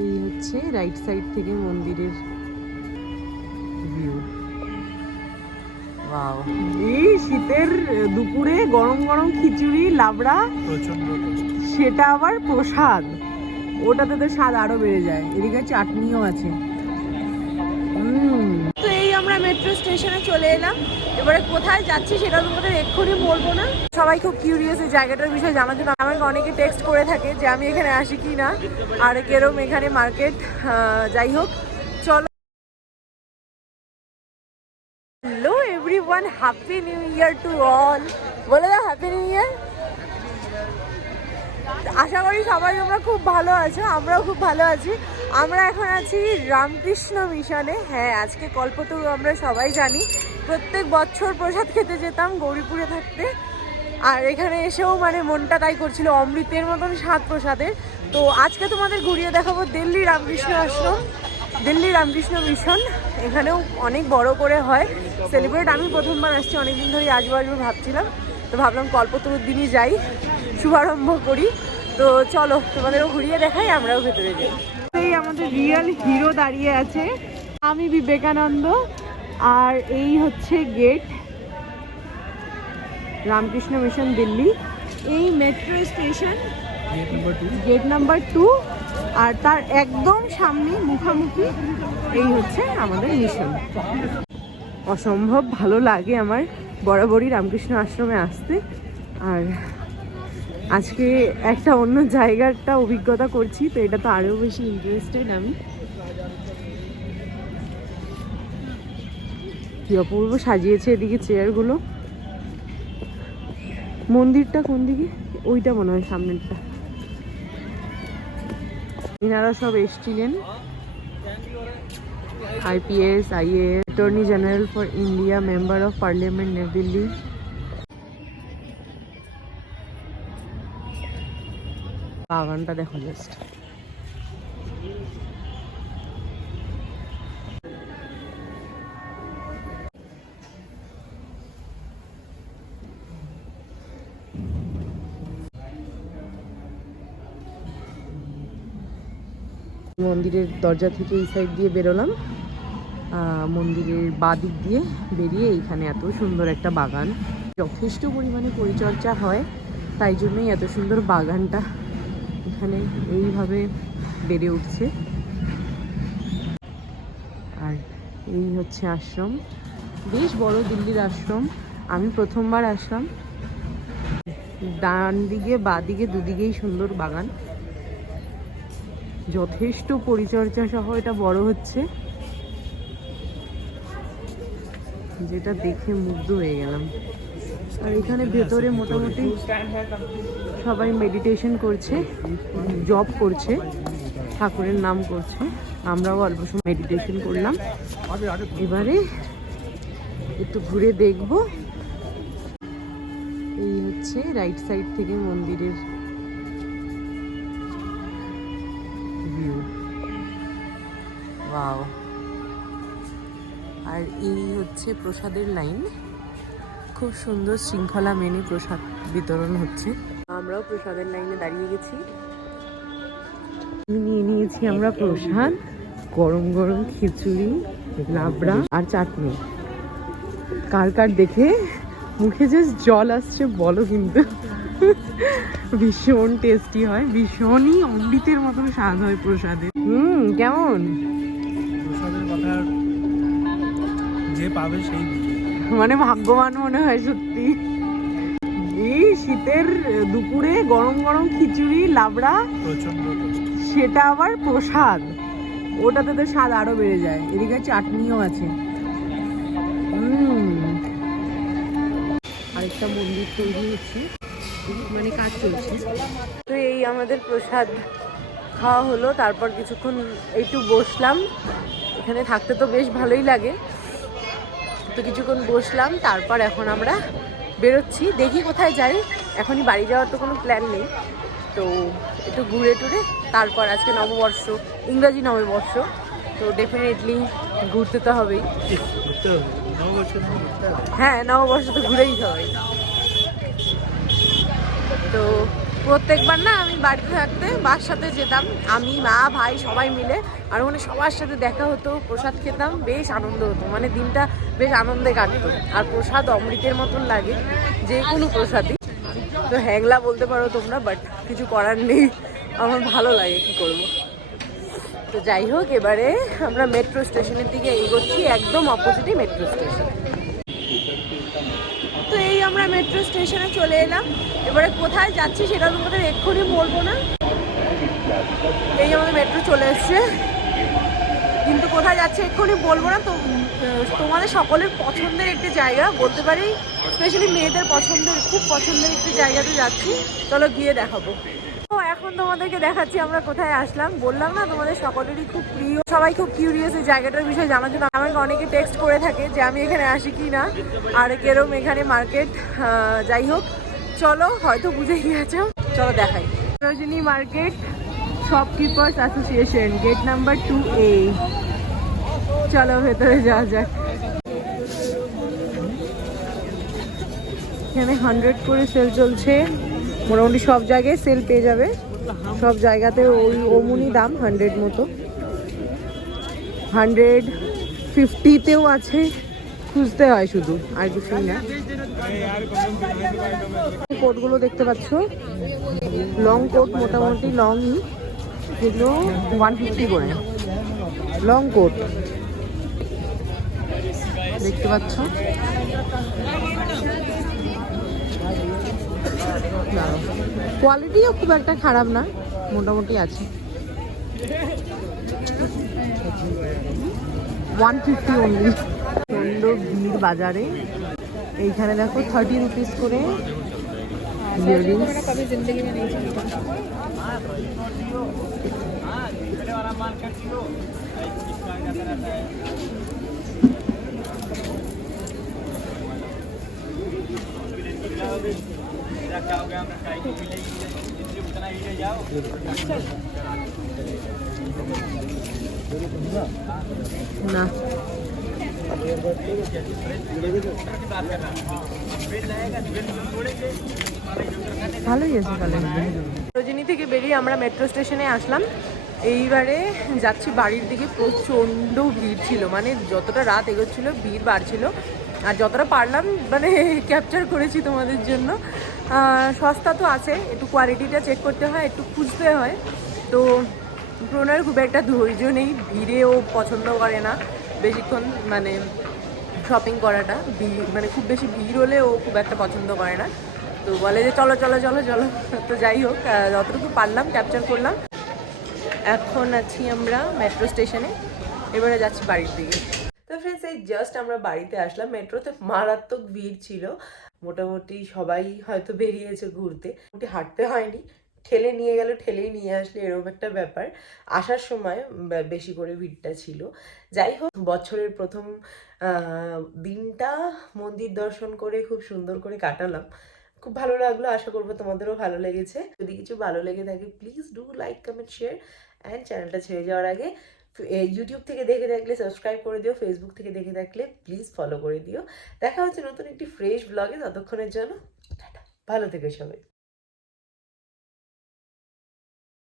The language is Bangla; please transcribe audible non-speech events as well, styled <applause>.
এই হচ্ছে রাইট সাইড থেকে মন্দিরের ভিউ এই শীতের দুপুরে গরম গরম খিচুড়ি লাবড়া সেটা আবার প্রসাদ। ওটাতে তো স্বাদ আরও বেড়ে যায়। এদিকে চাটনিও আছে। উম। তো এই আমরা মেট্রো স্টেশনে চলে এলাম। এবারে কোথায় যাচ্ছি সেটা তোমাদের এক্ষুনি বলব না। সবাই খুব কিউরিয়াস এই জায়গাটার বিষয়ে জানার জন্য। আমাকে অনেকে টেক্সট করে থাকে যে, আমি এখানে আসি কি না? আর কেরম এখানে মার্কেট যাই হোক। চলো। Hello everyone happy new year to all বলে দাও হ্যাপি নিউ ইয়ার আশা করি সবাই তোমরা খুব ভালো আছো, আমরাও খুব ভালো আছি। আমরা এখন আছি রামকৃষ্ণ মিশনে। হ্যাঁ আজকে কল্পতরু আমরা সবাই জানি। প্রত্যেক বছর প্রসাদ খেতে যেতাম গৌরীপুরে থাকতে। আর এখানে এসেও মানে মনটা তাই করছিল অমৃতের মতন স্বাদ প্রসাদের। তো আজকে তোমাদের ঘুরিয়ে দেখাবো দিল্লি রামকৃষ্ণ আশ্রম। দিল্লি রামকৃষ্ণ মিশন। এখানেও অনেক বড় করে হয়। সেলিব্রেট আমি প্রথমবার আসছি, অনেকদিন ধরে আসব আসব ভাবছিলাম। তো ভাবলাম কল্পতরুর দিনই যাই, শুভারম্ভ করি। তো চলো তোমাদেরও ঘুরিয়ে দেখাই, আমরাও ভেতরে যাই। আমাদের রিয়েল হিরো দাঁড়িয়ে আছে আমি বিবেকানন্দ আর এই হচ্ছে গেট রামকৃষ্ণ মিশন দিল্লি। এই metro station gate number two আর তার একদম সামনে মুখামুখি এই হচ্ছে আমাদের মিশন অসম্ভব ভালো লাগে আমার বরাবরই রামকৃষ্ণ আশ্রমে আসতে আর আজকে একটা অন্য জায়গাটা অভিজ্ঞতা করছি, তো এটা তো আরও বেশি ইন্টারেস্টেড আমি। কি অপূর্ব সাজিয়েছে এদিকে চেয়ারগুলো মন্দিরটা কোন দিকে? ওইটা মনে হয় সামনেরটা। এনারা সব এসছিলেন। IPS IAS attorney general for India member of parliament New Delhi বাগানটা দেখো জাস্ট মন্দিরের দরজা থেকে এই সাইড দিয়ে বেরোলাম। মন্দিরের বাঁ দিক দিয়ে বেরিয়ে এইখানে এত সুন্দর একটা বাগান। যথেষ্ট পরিমাণে পরিচর্যা হয়, তাই জন্যই এত সুন্দর বাগানটা। এখানে এইভাবে বেড়ে উঠছে। আর এই হচ্ছে আশ্রম। বেশ বড় দিল্লির আশ্রম। আমি প্রথমবার আসলাম। ডান দিকে, বাঁ দিকে, দুদিকেই সুন্দর বাগান। যথেষ্ট পরিচর্যা সহ এটা বড় হচ্ছে। যেটা দেখে মুগ্ধ হয়ে গেলাম। আর এখানে ভেতরে মোটামুটি সবাই মেডিটেশন করছে জব করছে, ঠাকুরের নাম করছে। আমরাও অল্প সময় মেডিটেশন করলাম। এবারে একটু ঘুরে দেখব। এই হচ্ছে রাইট সাইড থেকে মন্দিরের ভিউ আর এই হচ্ছে প্রসাদের লাইন খুব সুন্দর শৃঙ্খলা মেনে প্রসাদ বিতরণ হচ্ছে। আমরাও প্রসাদের লাইনে দাঁড়িয়ে গেছি। নিয়ে নিয়েছি আমরা প্রসাদ গরম গরম খিচুড়ি লাবড়া আর চাটনি। কার কার দেখে মুখে যে জল আসছে বলো কিন্তু। ভীষণ টেস্টি হয় ভীষণই অমৃতের মতন স্বাদ হয় প্রসাদে। হুম কেমন? প্রসাদের কথা যে পাবে সেই। মানে ভাগ্যবান মনে হয় সত্যি। এই শীতের দুপুরে গরম গরম খিচুড়ি লাবড়া সেটা আবার প্রসাদ। ওটাতে তো স্বাদ আরও বেড়ে যায়। এদিকে চাটনিও আছে। আরেকটা মন্দির তৈরি হচ্ছে। মানে কাজ চলছে। তো এই আমাদের প্রসাদ খাওয়া হলো। তারপর কিছুক্ষণ একটু বসলাম। এখানে থাকতে তো বেশ ভালোই লাগে। তো কিছুক্ষণ বসলাম, তারপর এখন আমরা বেরোচ্ছি। দেখি কোথায় যাই। এখনই বাড়ি যাওয়ার তো কোনো প্ল্যান নেই। তো একটু ঘুরে টুরে, তারপর আজকে নববর্ষ, ইংরাজি নববর্ষ, তো ডেফিনেটলি ঘুরতে তো হবেই। হবে হবে। হ্যাঁ নববর্ষ তো ঘুরেই সবাই তো প্রত্যেকবার না আমি বাড়িতে থাকতে বাস সাথে যেতাম, আমি, মা, ভাই, সবাই মিলে। আর ওখানে সবার সাথে দেখা হতো, প্রসাদ খেতাম, বেশ আনন্দ হতো। মানে দিনটা বেশ আনন্দে কাটতো। আর প্রসাদ অমৃতের মতন লাগে, যে কোনো প্রসাদই। তো হ্যাংলা বলতে পারো তোমরা বাট কিছু করার নেই। আমার ভালো লাগে কি করব। তো যাই হোক, এবারে আমরা মেট্রো স্টেশনের দিকে এগোচ্ছি, একদম অপোজিটই মেট্রো স্টেশন তো এই আমরা মেট্রো স্টেশনে চলে এলাম। এবারে কোথায় যাচ্ছি সেটা তোমাদের এক্ষুনি বলব না। এই আমাদের মেট্রো চলে এসছে। কিন্তু কোথায় যাচ্ছে এক্ষুনি বলব না। তো তোমাদের সকলের পছন্দের একটি জায়গা, বলতে পারি স্পেশালি মেয়েদের পছন্দের, খুব পছন্দের একটি জায়গাতে যাচ্ছি। চলো গিয়ে দেখাবো। তো এখন তোমাদেরকে দেখাচ্ছি আমরা কোথায় আসলাম। বললাম না, তোমাদের সকলেরই খুব প্রিয়। সবাই খুব কিউরিয়াস এই জায়গাটার বিষয়ে জানার জন্য। আমাকে অনেকে টেক্সট করে থাকে যে আমি এখানে আসি কি না আর কেরম এখানে মার্কেট যাই হোক। চলো, হয়তো বুঝে গিয়েছো চলো দেখাই। Sarojini Market shopkeepers association gate number two A চলো, ভেতরে যাওয়া যাক। এখানে হান্ড্রেড করে সেল চলছে। মোটামুটি সব জায়গায় সেল পেয়ে যাবে। সব জায়গাতে ওই অমনি দাম হান্ড্রেড মতো। হান্ড্রেড ফিফটিতেও আছে। খুঁজতে হয় শুধু, আর কিছুই না। কোটগুলো দেখতে পাচ্ছ? লং কোট, মোটামুটি লং, যেগুলো ওয়ান ফিফটি করে। Long coat. দেখতে পাচ্ছ? কোয়ালিটিও খুব একটা খারাপ না, মোটামুটি আছে। ওয়ান ফিফটি অনলি ভিড় বাজারে। এইখানে দেখো থার্টি রুপিস করে না। সরোজিনী থেকে বেরিয়ে আমরা মেট্রো স্টেশনে আসলাম। এইবারে যাচ্ছি বাড়ির দিকে, প্রচণ্ড ভিড় ছিল। মানে যতটা রাত এগোচ্ছিল, ভিড় বাড়ছিল। আর যতটা পারলাম মানে <laughs> ক্যাপচার করেছি তোমাদের জন্য। সস্তা তো আছে, একটু কোয়ালিটিটা চেক করতে হয়, একটু খুঁজতে হয়। তো প্রণয়ের খুব একটা ধৈর্য নেই, ভিড়েও পছন্দ করে না। বেশিক্ষণ মানে শপিং করাটা। ভিড় মানে খুব বেশি ভিড় হলে ও খুব একটা পছন্দ করে না। তো বলে যে, চলো চলো চলো চলো। <laughs> তো যাই হোক যতটুকু পারলাম ক্যাপচার করলাম। এখন আছি আমরা মেট্রো স্টেশনে এবারে যাচ্ছি বাড়ির দিকে। তো ফ্রেন্ডস এই জাস্ট আমরা বাড়িতে আসলাম। মেট্রোতে মারাত্মক ভিড় ছিল। মোটামুটি সবাই হয়তো বেরিয়েছে ঘুরতে। মোটামুটি হাঁটতে হয়নি। ঠেলে নিয়ে গেল, ঠেলেই নিয়ে আসলে, এরকম একটা ব্যাপার। আসার সময় বেশি করে ভিড়টা ছিল। যাই হোক, বছরের প্রথম দিনটা মন্দির দর্শন করে খুব সুন্দর করে কাটালাম। খুব ভালো লাগল, আশা করব তোমাদেরও ভালো লেগেছে। যদি কিছু ভালো লেগে থাকে please do like comment share and চ্যানেলটা ছেড়ে যাওয়ার আগে ইউটিউব থেকে দেখে থাকলে সাবস্ক্রাইব করে দিও ফেসবুক থেকে দেখে থাকলে প্লিজ ফলো করে দিও। দেখা হচ্ছে নতুন একটি ফ্রেশ ব্লগে ততক্ষণের জন্য ভালো থেকো সবাই।